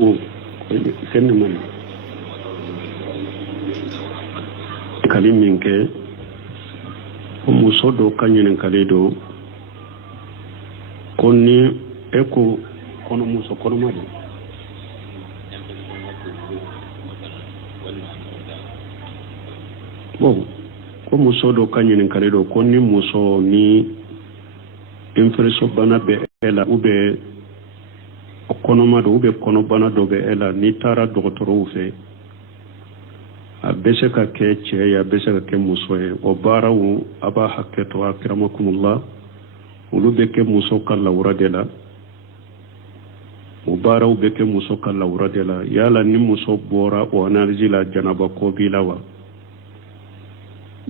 o sen man kali min kɛ o muso dɔ ka ɲininkali do ko ni e ko kɔnɔ muso kɔnɔma do bon ko muso dɔ ka ɲininkali do ko ni muso ni infection bana bɛ e la ou bien kɔnɔma do ou bien kɔnɔbana dɔ bɛ e la ni taara dɔgɔtɔrɔw fɛ a bɛ se ka kɛ cɛ ye a bɛ se ka kɛ muso ye o baaraw a b'a hakɛ to akramakumullah olu bɛ kɛ muso ka lawura de la o baaraw bɛ kɛ muso ka lawura de la yala ni muso bɔra o analyse la janaba ko b'i la wa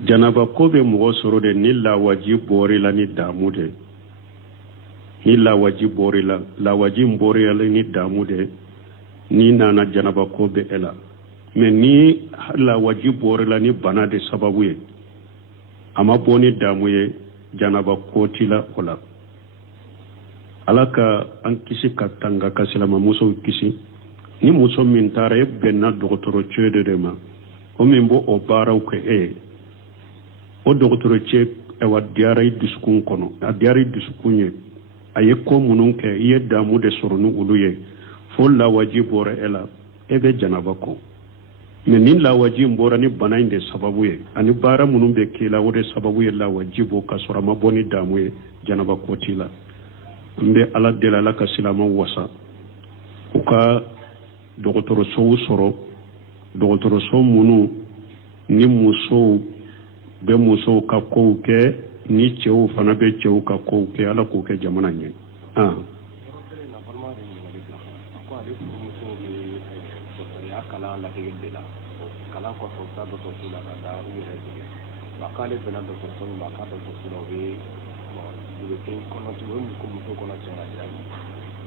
janaba ko bɛ mɔgɔ sɔrɔ de ni lawaji bɔr'i la ni damu de ni lawaji bɔr'i la lawaji bɔr'i la ni damu de ni nana janaba ko bɛ e la mais ni lawaji bɔr'i la ni bana de sababu ye a ma bɔ ni damu ye janaba ko t'i la o la ala ka an kisi ka tanga ka silama muso kisi ni muso min taara e bɛnna dɔgɔtɔrɔcɛ de ma o min bɔ o baaraw kɛ e ye o dɔgɔtɔrɔcɛ ewa diyara i dusukun kɔnɔ a diyara i dusukun ye a ye ko minnu kɛ i ye damu de sɔrɔ ni olu ye fo lawaji bɔra e la e bɛ janaba kɔ mais ni lawaji bɔra ni bana in de sababu ye ani baara minnu bɛ k'i la o de sababu ye lawaji bɔ ka sɔrɔ a ma bɔ ni damu ye janaba ko t'i la n bɛ ala deli ala ka silamɛw wasa u ka dɔgɔtɔrɔsow sɔrɔ dɔgɔtɔrɔso minnu ni musow bɛ musow ka kow kɛ ni cɛw fana bɛ cɛw ka kow kɛ ala k'o kɛ jamana ɲɛ kalan kɔfɛ u taa dɔgɔtɔrɔso la ka taa u yɛrɛ dege wa k'ale bɛnna dɔgɔtɔrɔso min ma k'a dɔgɔtɔrɔso la u bɛ kɛ kɔnɔtiɲɛ o ko muso kɔnɔtiɲɛ ka diya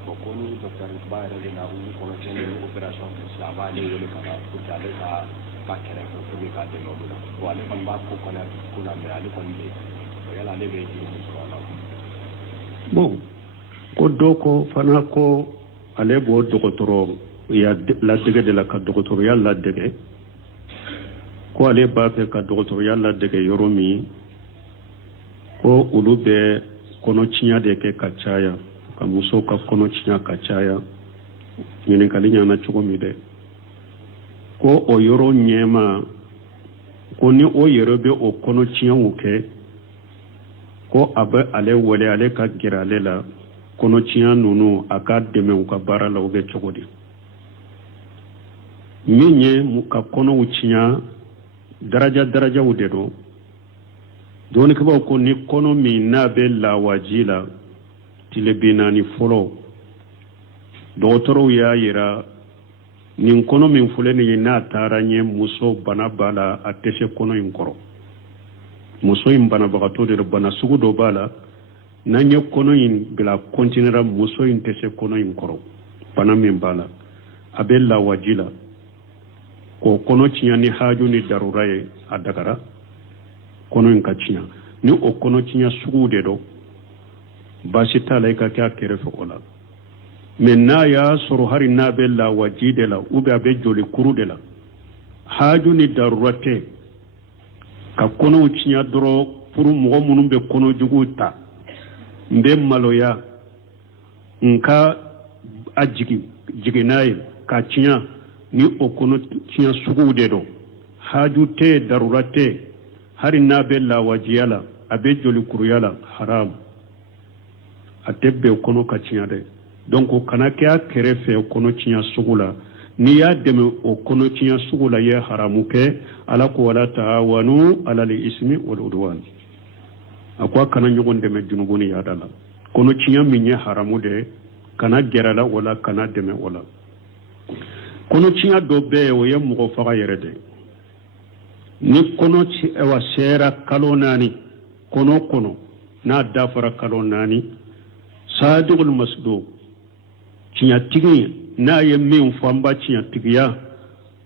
bon ko ni dɔgɔtɔrɔba yɛrɛ bɛ na wuli kɔnɔtiɲɛ ni opération kɛ sisan a b'ale wele ka na pour que ale ka kɛrɛfɛ pour que k'a dɛmɛ olu la bon ale kɔni b'a ko kɔnɔ ko la mais ale kɔni bɛ yen yala ale bɛ jiri sɔrɔ a la bon ko dɔ ko fana ko ale b'o dɔgɔtɔrɔ ya ladege de la ka dɔgɔtɔrɔya ladege ko ale b'a fɛ ka dɔgɔtɔrɔya ladege yɔrɔ min ko olu bɛ kɔnɔtiɲɛ de kɛ ka caya ka musow ka kɔnɔtiɲɛ ka caya ɲininkali ɲana cogo min dɛ ko o yɔrɔ ɲɛma ko ni o yɛrɛ bɛ o kɔnɔtiɲɛw kɛ ko a bɛ ale wele ale ka gɛrɛ ale la kɔnɔtiɲɛ ninnu a ka dɛmɛ u ka baara la u bɛ cogo di min ye ka kɔnɔw tiɲɛ darajaw de don dɔɔnikɛbaw ko ni kɔnɔ min n'a bɛ lawaji la tile 40 fɔlɔ dɔgɔtɔrɔw y'a yira nin kɔnɔ min filɛ nin ye n'a taara ɲɛ muso bana b'a la a tɛ se kɔnɔ in kɔrɔ muso in banabagatɔ de bana sugu dɔ b'a la n'an ye kɔnɔ in bila continuera muso in tɛ se kɔnɔ in kɔrɔ bana min b'a la a bɛ lawaji la k'o kɔnɔ tiɲɛ ni haju ni darura ye a dagara kɔnɔ in ka tiɲɛ ni o kɔnɔ tiɲɛ sugu de don baasi t'a la i ka kɛ a kɛrɛfɛ o la mais n'a y'a sɔrɔ hali n'a bɛ lawaji de la ou bien a bɛ joli kuru de la haju ni darura tɛ ka kɔnɔw tiɲɛ dɔrɔn pour mɔgɔ minnu bɛ kɔnɔjuguw ta n bɛ maloya n ka a jigin n'a ye ka tiɲɛ ni o kɔnɔ tiɲɛ suguw de don haju tɛ darura tɛ hali n'a bɛ lawajiya la a bɛ joli kuruya la haram a tɛ bɛn kɔnɔ ka tiɲɛ dɛ donc o kana kɛ a kɛrɛfɛ kɔnɔ tiɲɛ sugu la n'i y'a dɛmɛ o kɔnɔ tiɲɛ sugu la i ye haramu kɛ ala ko wala ta'awanu alal ismi wal udwan a ko a kana ɲɔgɔn dɛmɛ junubu ni yaada la kɔnɔ tiɲɛ min ye haramu de kana gɛrɛ la wala kana dɛmɛ o la kɔnɔ tiɲɛ dɔ bɛ yen o ye mɔgɔ faga yɛrɛ de ni kɔnɔ wa sera kalo 4 kɔnɔ n'a dafara kalo 4 sadiqul masduq tiɲɛtigi n'a ye min fɔ an b'a tiɲɛtigiya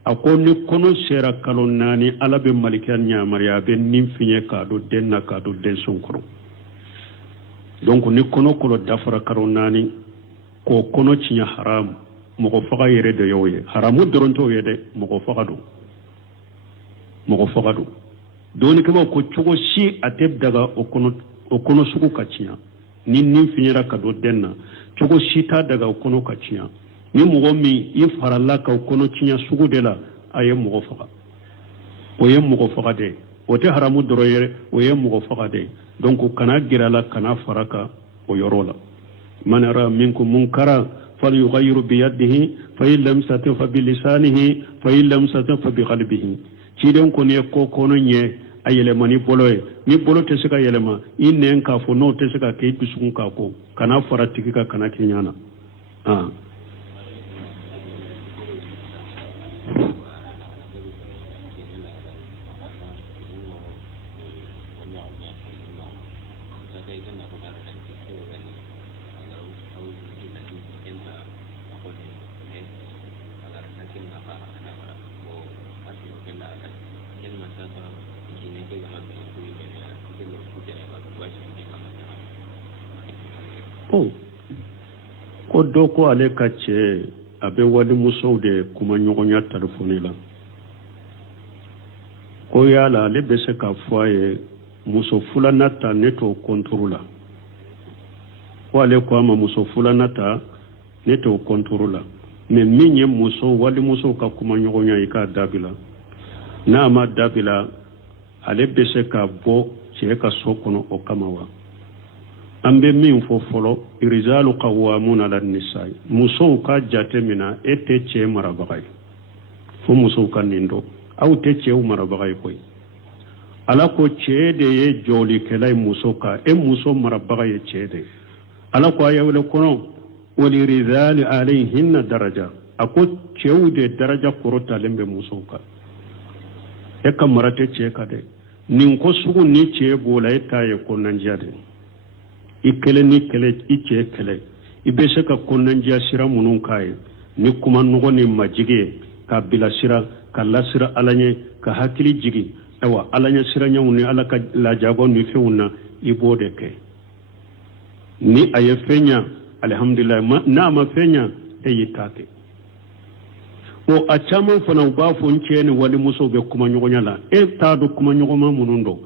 a ko ni kɔnɔ sera kalo 4 ala bɛ malikiya ɲamariya a bɛ nin fiɲɛ k'a don den na k'a don denso kɔrɔ donc ni kɔnɔ dafara kalo 4 k'o kɔnɔ tiɲɛ haram mogo faga yere de yoye haramu doronto yede mogo faga do doni kama ko cogo si ateb daga okono sugu kaciya ni finyera kado denna cogo si ta daga okono kaciya ni mogo mi i faralla ka okono ciya sugu de la aye mogo faga oye mogo faga de ote haramu doro yere oye mogo faga de donc kana girala kana faraka o yorola manara minkum munkara فليغير بيده فإن لم يستطع فبلسانه فإن لم يستطع فبقلبه تيدون كوني كوكونو ني ayele mani boloye ni bolo tesika yelema inen ka fo no tesika ke bisun ka ko kana faratiki ka kana kenyana ko doko ale ka cɛ a bɛ walimusow de kuma ɲɔgɔnya telefoni la ko yala ale bɛ se ka fɔ a ye muso fulana ta ne t'o konturu la ko ale ko a ma muso fulana ta ne t'o konturu la mais min ye walimusow ka kuma ɲɔgɔnya i k'a dabila n'a ma dabila ale bɛ se ka bɔ cɛ ka so kɔnɔ o kama wa an bɛ min fɔ fɔlɔ irijalu qawwamuna ala nisaa musow ka jate mina e tɛ cɛ marabaga ye fo musow ka nin dɔn aw tɛ cɛw marabaga ye koyi ala ko cɛ de ye jɔlikɛla ye muso kan e muso marabaga ye cɛ de ala ko a y'aw kɔnɔ walirijali alayhinna daraja a ko cɛw de daraja kɔrɔtalen bɛ musow kan e ka mara tɛ cɛ kan dɛ nin ko sugu ni cɛ b'o la e t'a ye kɔnɔndiya de i kelen ni kɛlɛ i cɛ kɛlɛ i bɛ se ka kɔnɔndiya sira minnu k'a ye ni kuma nɔgɔ ni majigi ye ka bilasira ka lasira ala ɲɛ ka hakili jigi ayiwa ala ɲɛ siranɲɛw ni ala ka lajabɔ ni fɛnw na i b'o de kɛ ni a ye fɛn ɲa alhamdulilayi n'a ma fɛn ɲa e y'i ta kɛ o a caman fana u b'a fɔ n cɛ ni walimusow bɛ kuma ɲɔgɔnya la e t'a dɔn kuma ɲɔgɔnma minnu dɔn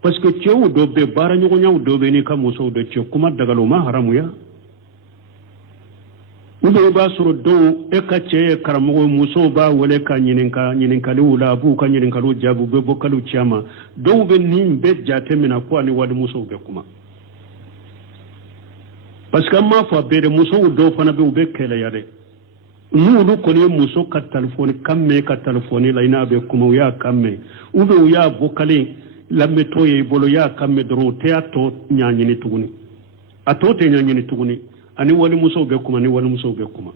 parce que cɛw dɔ bɛ baara ɲɔgɔnyaw dɔ bɛ n'i ka musow dɔ cɛ kuma dagalo ma haramuya ou bien i b'a sɔrɔ dɔw e ka cɛ ye karamɔgɔ musow b'a wele ka ɲininkaliw la a b'u ka ɲininkaliw jaabi u bɛ bɔ kaliw ci a ma dɔw bɛ nin bɛ jate minɛ ko ani walimusow bɛ kuma parce que an m'a fɔ a bɛɛ de musow dɔw fana bɛ u bɛ kɛlɛya dɛ n'olu kɔni ye muso ka telefoni kan mɛn ka telefoni la i n'a bɛ kuma u y'a kan mɛn ou bien u y'a vocale lamɛtɔ ye i bolo u y'a kan mɛn dɔrɔn u tɛ a tɔ ɲaɲini tuguni a tɔ tɛ ɲaɲini tuguni ani walimusow bɛ kuma ni walimusow bɛ kuma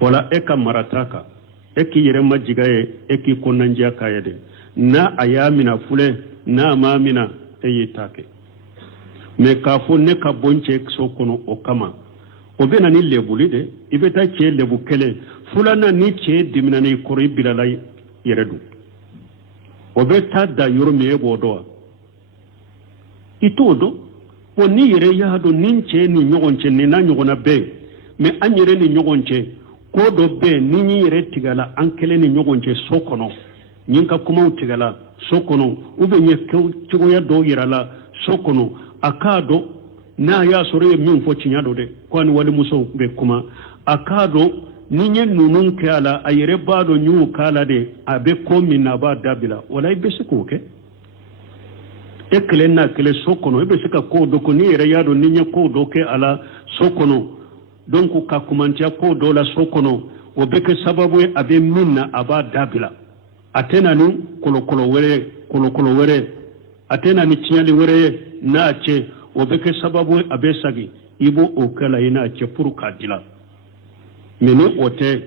wala e ka mara t'a kan e k'i yɛrɛ majiga ye e k'i kɔnɔndiya k'a ye dɛ n'a a y'a minɛ filɛ n'a m'a minɛ e y'i ta kɛ mais k'a fɔ ne ka bɔ n cɛ so kɔnɔ o kama o bɛ na ni lebuli de i bɛ taa cɛ lebu kɛlɛ filanan ni cɛ dimina n'i kɔrɔ i bilala yɛrɛ don o bɛ taa da yɔrɔ min e b'o dɔn wa i t'o dɔn bon ni yɛrɛ y'a dɔn ni cɛ ni ɲɔgɔn cɛ nin n'a ɲɔgɔnna bɛɛ mais an yɛrɛ ni ɲɔgɔn cɛ ko dɔ bɛɛ ni n yɛrɛ tigɛla an kɛlen ni ɲɔgɔn cɛ so kɔnɔ ni ka kumaw tigɛla so kɔnɔ ou bien ɲɛ cogoya dɔw yira la so kɔnɔ a k'a dɔn n'a y'a sɔrɔ ye min fɔ tiɲɛ don dɛ ko ani walimusow bɛ kuma a k'a dɔn ni ye ninnu kɛ a la a yɛrɛ b'a dɔn y'u k'a la de a bɛ ko min na a b'a dabila wala i bɛ se k'o kɛ e kelen n'a kelen so kɔnɔ e bɛ se ka ko dɔ ko ni yɛrɛ y'a dɔn ni ye ko dɔ kɛ a la so kɔnɔ donc ka kumantiya ko dɔ la so kɔnɔ o bɛ kɛ sababu ye a bɛ min na a b'a dabila a tɛ na ni kolokolo wɛrɛ a tɛ na ni tiɲɛli wɛrɛ ye n'a cɛ o bɛ kɛ sababu ye a bɛ sagi i b'o o kɛ la i n'a cɛ pour k'a dilan mais ni o tɛ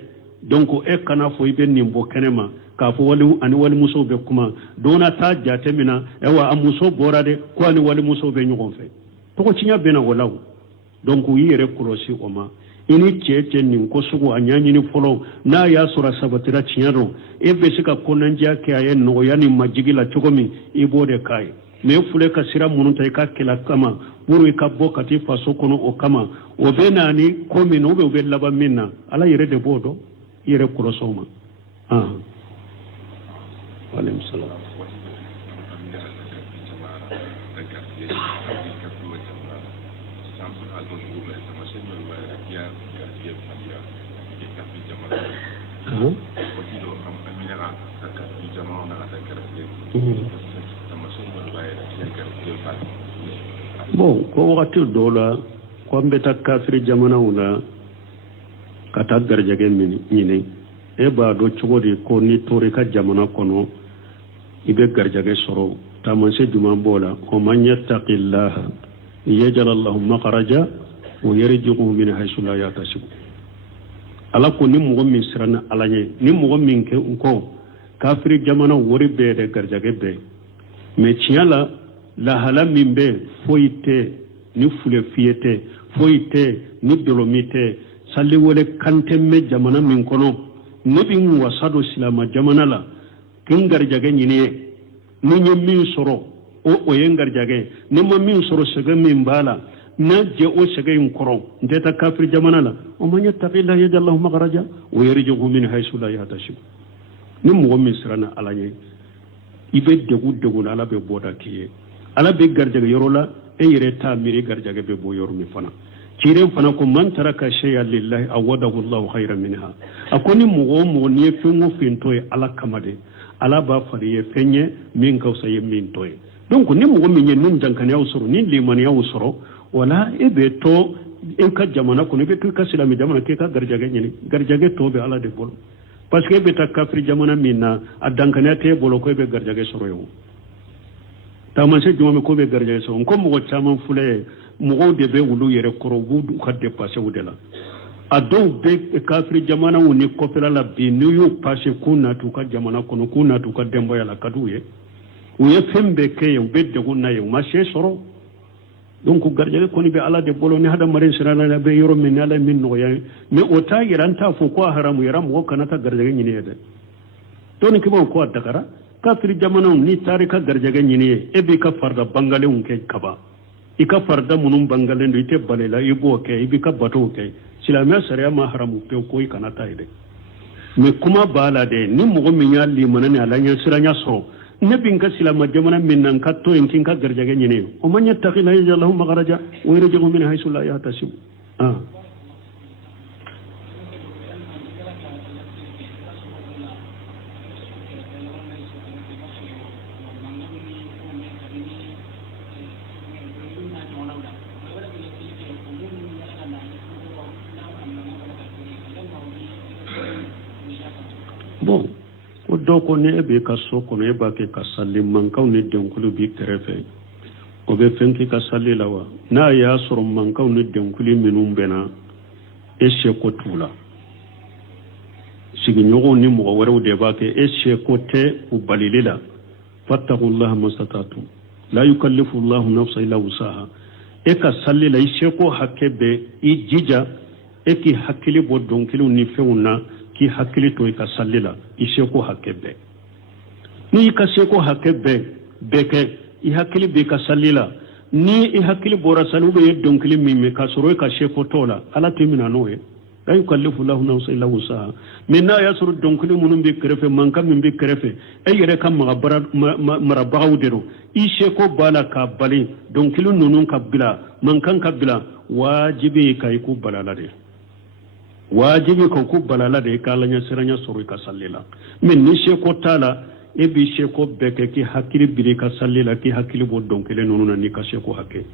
donc e kana fɔ i bɛ nin bɔ kɛnɛ ma k'a fɔ ani walimusow bɛ kuma don na taa jate min na a muso bɔra de ko ani walimusow bɛ ɲɔgɔn fɛ tɔgɔciya bɛ na o la o donc u y'i yɛrɛ kɔlɔsi o ma i ni cɛ nin ko sugu a ɲaɲini fɔlɔ n'a y'a sɔrɔ a sabatira tiɲɛ dɔn e bɛ se ka kɔnɔndiya kɛ a ye nɔgɔya ni majigi la cogo min i b'o de k'a ye me fule ka sira munun ta ka kila kama buru ka bo ka ti faso kono o kama o be nani ko min o be laba minna ala yere de bodo yere kurosoma alayhi salam bon ko wakati dola ko mbeta kafiri jamana wala kata garjage nyine e ba do chogodi ko ni tore ka jamana kono ibe garjage soro tamanse juma bola o man yattaqillaha yaj'al Allahu makhraja wa yarzuquhu min haythu la yahtasib ala ko ni mo min sirana alanye ni mo min ke ko kafiri jamana wori be de garjage be me tiala la hala min be foite ni fule fiete foite ni dolomite salli wole kante me jamana min kono nabi mu wasado silama jamana la kin garjage nyine ni min soro o yen garjage ni mo min soro sega min bala na je o sega in koro ndeta kafir jamana la o man yattaqilla yaj'alhu makhraja wa yarzuquhu min haythu la yahtasib ni mo min sirana alanye ibe degu ala be boda kiye ala be garjage yorola e yere ta miri garjage be bo yor mi fana kiren fana ko man taraka shay'an lillahi awadahu Allahu khayran minha akoni mo ni fengo fintoy ala kamade ala ba fariye fenye min kawsa yemin toy donc ni mo min nun jankane awsoro ni limani awsoro wala ebe to en ka jamana ko ne be ka silami jamana ke ka garjage to be ala de bol parce que be ta kafri jamana minna adankane te bolo ko be garjage soro yo tamanse juma ko be garjage soro ko mo chaman fule mo de be wulu yere koro wudu ka dépasser wudela ado be kafri jamana woni ko pela la bi nu yo passer kuna tu ka jamana kono kuna tu ka dembo ya la kaduye uye fembe ke yo be de gonna yo ma she soro donc garjage ko ni be ala de bolo ni hada mare sirana be yoro min ala min no ya me o ta yaranta fo ko haramu yaram ko kanata garjage ni ne de to ni kibo ko dakara kafri jamana ni tarika garjage ni ne e be ka farda bangale unke kaba ika farda munum bangale ndo ite balela ibo ke ibika bato ke silama sariya ma haramu pe ko kanata ide me kuma bala de ni mo min ya limana ala nya siranya so nabi ka silama jamana min nan ka to en ka garjage ni ne o man yattaqila yaj'alhu makhraja wa yarzuquhu min haythu la yahtasib bon ko doko ne be ka so ko ne ba ke ka salli man kaw ne denkulu bi kerefe o be fenki ka salli lawa na ya soro man kaw ne denkuli minum bena e ko tula sigi nyogo ni mo waro de ba ke e ko te u balilila fattaqullaha masatatu la yukallifu Allahu nafsan illa wusaha e ka salli la e ko hakke be i jija e ki hakkili bo donkilu ni feuna ki hakkili to ka sallila ishe ko hakkebe ni ka se ko hakkebe beke i hakkili be ka sallila ni i hakkili bora salu be donkili mimme ka soro ka she ko tola ala timina noe la yukallifu lahu nafsan illa wusaha minna yasru donkili munum be krefe manka min be krefe e yere kam mara dero ishe ko bala ka bali donkili nunun ka bila mankan ka bila wajibi kai ku balala de wajibi ko ku balala de kalanya siranya soro ka sallila min ni she ko tala e bi she ko beke ki hakili biri ka sallila ki hakili bo donkele nonu ni ka she ko hakke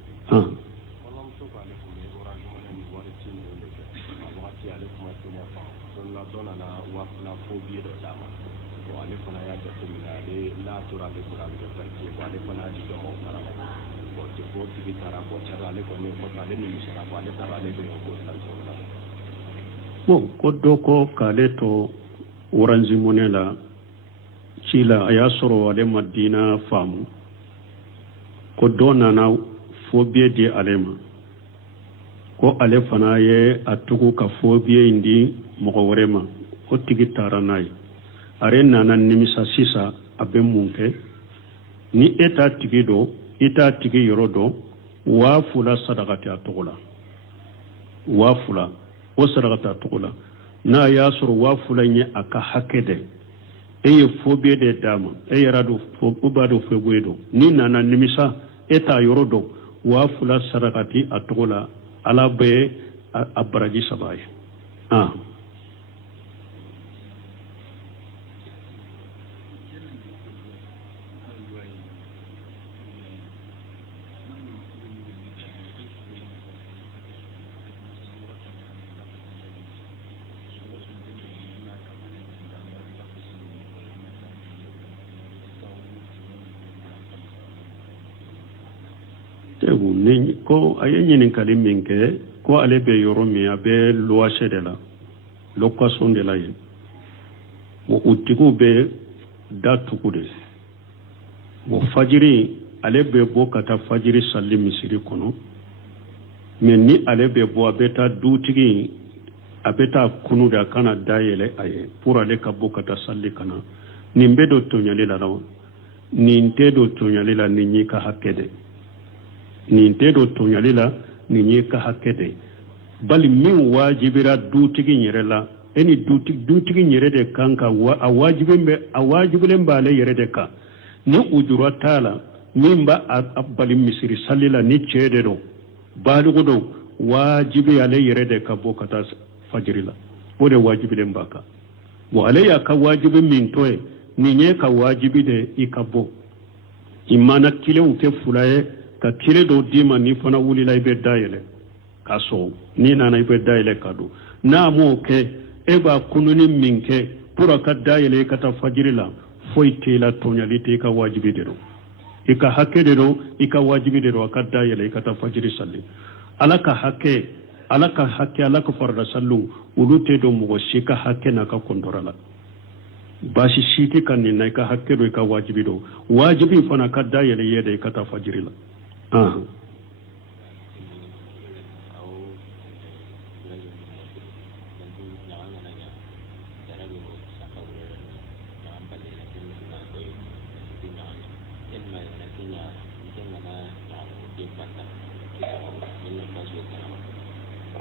bon ko doko kale to oranzi monela cila aya soro ale madina famu ko dona na fobie di alema ko ale fana ye atugu ka fobie indi mogo worema ko tigi taranai are nana nimisa sisa abe munke ni eta tigi do ita tigi yoro do wa fula sadaqati atogola wa fula o sadaqati atogola na ya soro wa fula nye aka hakede eye fobe de dama eye rado fo ubado febwedo ni nana nimisa eta yoro do wa fula sadaqati atogola ala be abaraji sabaye ko aye nyinin kali minke ko ale be yoro mi abe loise de la location de la ye mo utiku be datuku de mo fajiri ale be bo kata fajiri salli misiri kono mais ni ale be bo abeta dutigi abeta kunu da kana dayele aye pour ale ka bo kata salli kana ni mbedo tonyali la lawo ni ntedo tonyali la ni nyika hakede ni ntedo tonyali la ni nyika hakede bali min wajibira dutigi nyere la eni dutigi nyere de kanka a wajibilen ba le yere de ka ni ujura tala min ba bali misiri salila ni cede do balugo do wajibi ale yere de ka bokata fajrila o de wajibilen ba ka wa ale ya ka wajibi min toye ni nye ka wajibi de ikabo imana kile uke fulaye ka kile do dima ni fana wulila ibe dayele kaso ni nana ibe dayele kadu na mo ke eba kununi minke pura ka dayele kata fajrila foite la tonyalite ka wajibi de do ika hake de do ika wajibi de do ka dayele kata fajri salli alaka hake alaka farda sallu ulute do mo shika hake na ka kondorala bashi shiti kan ni na ka hake do ka wajibi do wajibi fana ka dayele yede kata fajrila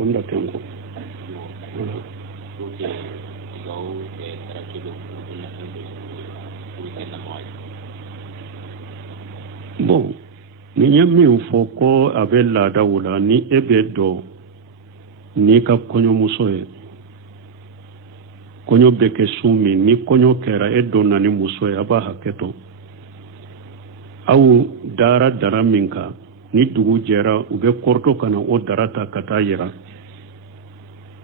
Kunda tengo. Bon, ni yami ufoko abela dawula ni ebedo ni ka konyo musoe. Konyo beke sumi ni konyo kera edo na ni musoe aba haketo. Au dara minka ni dugu jera ube korto kana o darata kata yera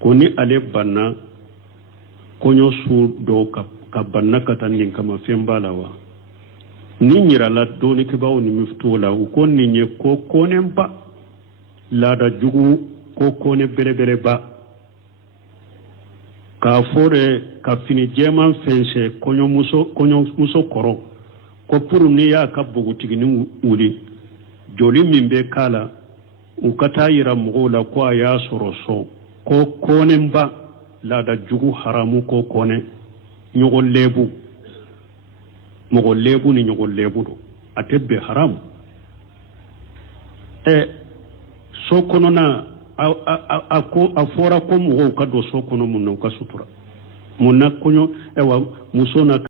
koni ale banna konyo su do ka banna kata nin kama fembala wa ni nyira la do ni kibawo ni miftola uko ni nye ko konen ba la da jugu ko kone bere ba ka fore ka fini jeman fense konyo muso koro ko puru ni ya ka bugutigi ni uli joli min be kala ukata yira mugola kwa ya soroso ko konen ba la da jugu haramu ko kone nyogol lebu ni nyogol lebu do atebbe haram so kono na afora ko mugo ka do so kono mun ka sutura mun na konyo ewa musona